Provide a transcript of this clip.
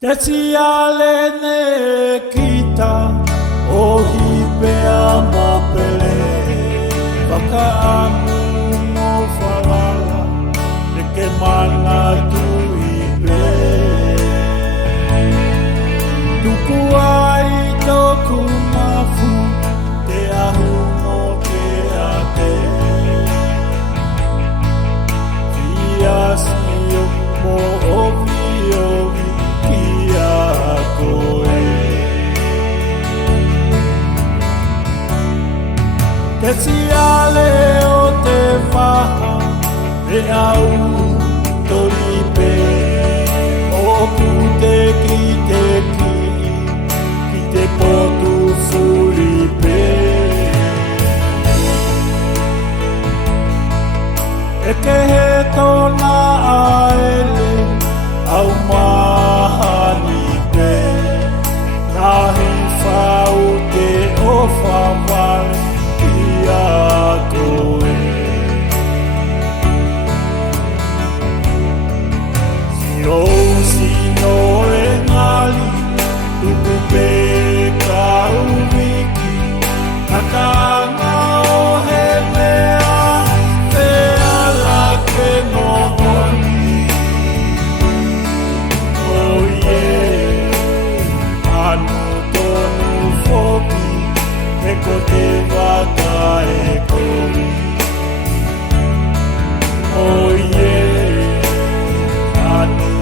Te siale ne kita o hipea mo pele Waka amu mo whalala Te ke mana tu ipe Tuku ai toku mafu Te ahu mo te ate Fiasio mo ovi ovi Te siale o te maha Te au toripe O pute ki te potu furipe E ke he tona aele Au mahani pe Nahi whau te ofa wale Sino e ngali Tuku pe ka uwiki Nakanga o he mea Te ala ke mohoni Oh yeah Anu tonu foki E ko te wata e kori Oh yeah Anu